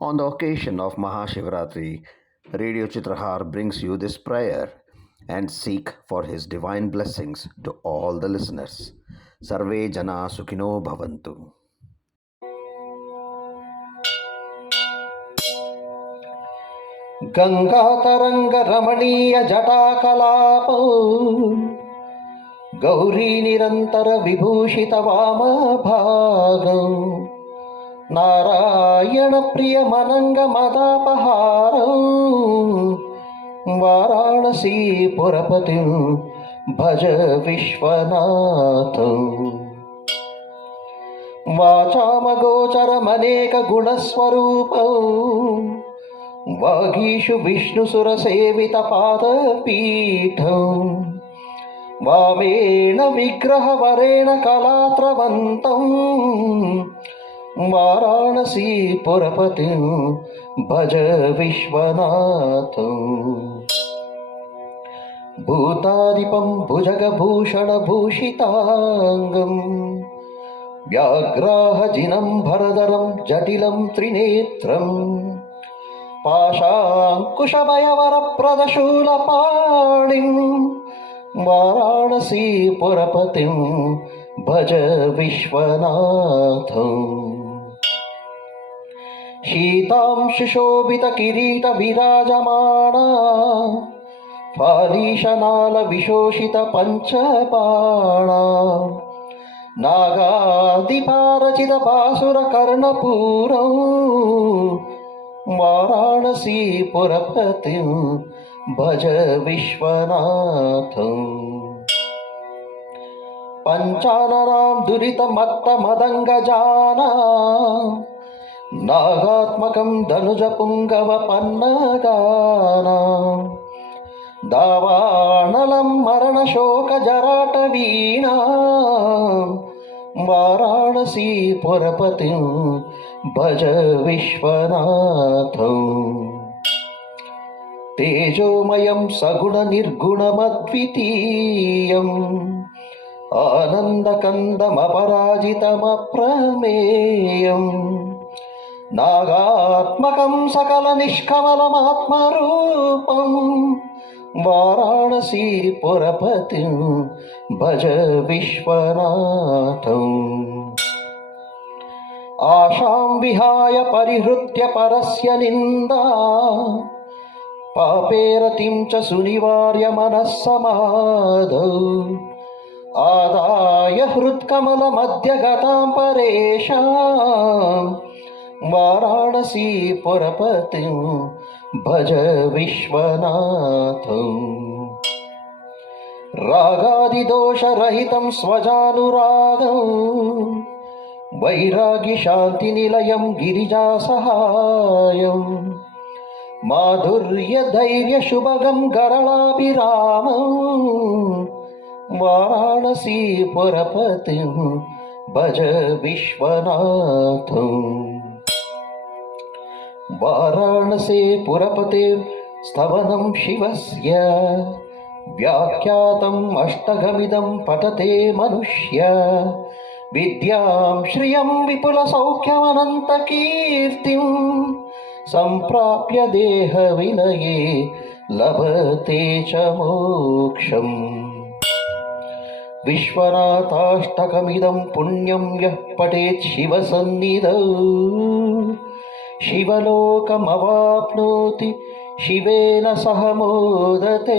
On the occasion of Mahashivratri, Radio Chitrahar brings you this prayer and seek for his divine blessings to all the listeners. Sarve Jana Sukhino Bhavantu. గంగాతరంగ రమణీయ జటాకలాపౌ గౌరీ నిరంతర విభూషిత వామభాగం నారాయణ ప్రియ మనంగ మదాపహారం వారాణసీ పురపతిం భజ విశ్వనాథం వాచామగోచరమనేక గుణస్వరూపం వాగీషు విష్ణుసురసేవిత పాదపీఠం వామేణ విగ్రహవరేణ కళాత్రవంతం వారాణసీ పురపతిం భజ విశ్వనాథం భూతాదిపం భుజగభూషణభూషితాంగం వ్యాఘ్రాహజినం భరధరం జటిలం త్రినేత్రం పాశాంకుశభయవరప్రదశూలపాణిం వారాణసీ పురపతిం భజ విశ్వనాథం శీతాంశుశోభిత కిరీట విరాజమానా ఫాలీశనాల విశోషిత పంచపాణా నాగాదిపారచిత బాసుర కర్ణపూరం వారాణసీ పురపతిం భజ విశ్వనాథం పంచాననాం దురితమత్త మదంగజానా నాగాత్మకం ధనుజ పుంగవ పన్నగానా దావానలం మరణ శోక జరాట వీణా వారాణసీ పురపతిం భజ విశ్వనాథం తేజోమయం సగుణ నిర్గుణమద్వితీయం ఆనందకందమపరాజితమప్రమేయం నాగాత్మకం సకల నిష్కమలమాత్మరూపం వారాణసీ పురపతిం భజ విశ్వనాథం ఆశాం విహాయ పరిహృత్య పరస్య నిందా పాపేరతిం చ సునివార్య మనస్సమాధౌ ఆదాయ హృత్కమల మధ్యగతాం పరేషాం వారాణసీ పురపతిం భజ విశ్వనాథం రాగాదిదోషరహితం స్వజానురాగం వైరాగ్య శాంతి నిలయం గిరిజాసహాయం మాధుర్య ధైర్య శుభగం గరళాభిరామం వారాణసీ పురపతిం భజ విశ్వనాథం వారాణసీ పురపతిం స్తవనం శివస్య వ్యాఖ్యాతం అష్టగమిదం పఠతే మనుష్య విద్యాం శ్రియం విపుల సౌఖ్యమనంత కీర్తిం సంప్రాప్య దేహ విలయే లభతే చ మోక్షం విశ్వనాథాష్టకమిదం పుణ్యం యః పఠేత్ శివసన్నిధౌ శివలోకమవాప్నోతి శివేన సహ మోదతే.